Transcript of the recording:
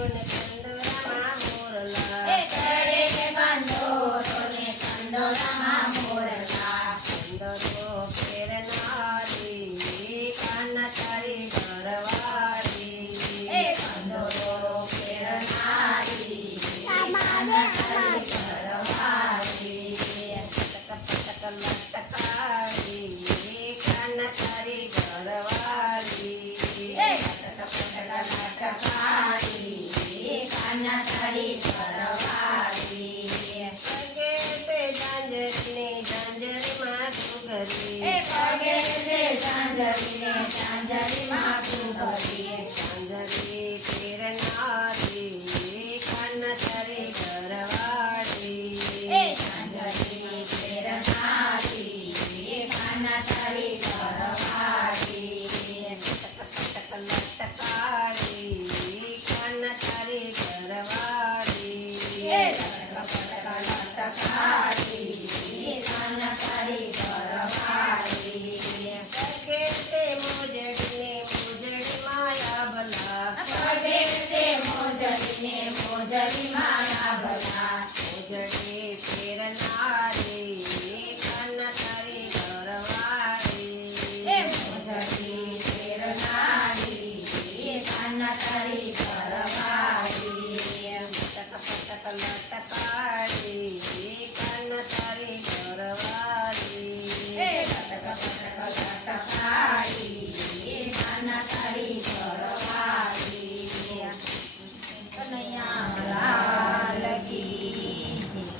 ಇವನ್ನ dari